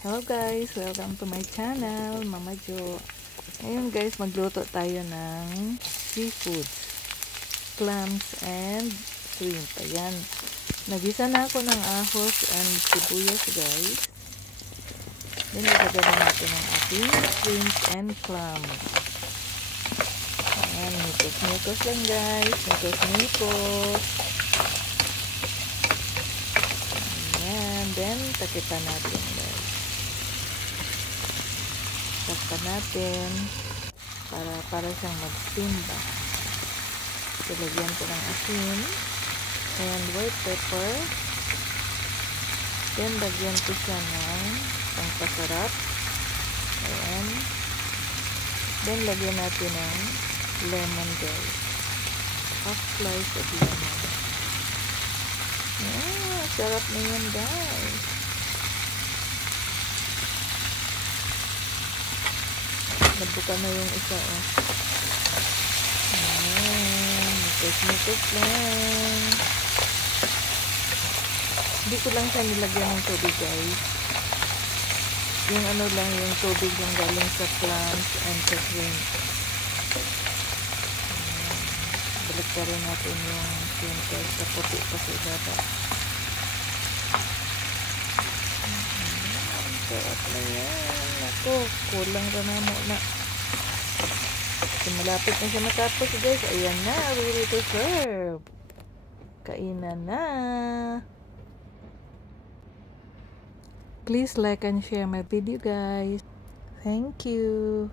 Hello guys! Welcome to my channel, Mama Jo. Ngayon guys, magluto tayo ng seafood, clams and shrimp. Ayan. Nagisa na ako ng ahos and sibuyas guys. Then ilagay na natin ang ating shrimp and clams. Ayan, mikos-mikos lang guys. Mikos-mikos. Ayan, then takipan natin guys. Takpan natin para siyang mag-steam ba. So, lagyan ko ng asin and white pepper. Then, lagyan ko siya ng pangpasarap. Ayan. Then, lagyan natin ng lemon guys. Half slice of lemon. Ayan, sarap na yan guys. Nabuka na yung isa oh. Ayan, mikos-mikos lang. Hindi ko lang siya nilagyan ng tubig guys. Yung ano lang, yung tubig yung galing sa clams and sa shrimp. Balik pa rin natin yung shrimp guys sa puti pa sa ibaba. Sarap na yan. Ako, kulang ka na muna. So, malapit na siya matapos guys. Ayan na, ready to serve. Kainan na. Please like and share my video guys. Thank you.